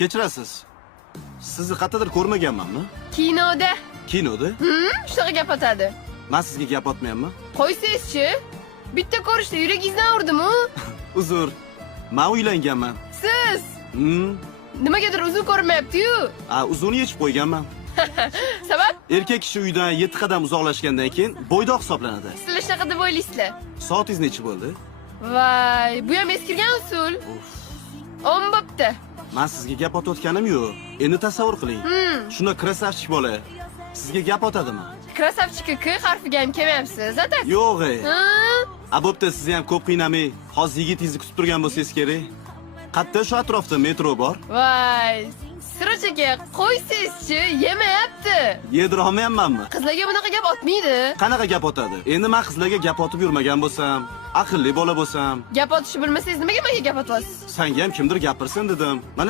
Kechirasiz. Sizni qayerdadir ko'rmaganmanmi? Kinoda. Kinoda? Shunaqa gap otadi. Men sizga gap otmayapman. Qo'ysangizchi. Bitta ko'rishda yuragingizdan urdim-ku. Uzr. Men uylanganman. Siz Hmm. nimagadir uzun ko'rinmayapti-yu. Uzun yechib qo'yganman. Sabab? Erkak kishi uydan 7 qadam uzoqlashgandan keyin bo'ydoq hisoblanadi. Sizlar shunaqa deb o'ylaysizlar. Soatingiz necha bo'ldi? Voy, bu ham eskirgan usul. 10 bo'pti. Men sizga gap otayotganim yo'q. Endi tasavvur qiling. Shuna krasavchik bola sizga gap otadimi? Krasavchika K harfiga ham kelmayapsiz. Zaten. Yo'q. Ha? Bo'pti, siz ham ko'p qiynamay, hozir yigitingizni kutib turgan bo'lsangiz kerak. Qayerda shu atrofda metro bor? Voy, Siroj aka, qo'ysangizchi, yemayapti. Yedira olmayapmanmi? Qizlarga bunaqa gap otmaydi. Qanaqa gap otadi? Endi men qizlarga gap otib yurmagan bo'lsam, aqlli bola bo'lsam, Gap otishni bilmasangiz nimaga menga gap otyapsiz? senga ham kimdir gapirsin dedim. Mana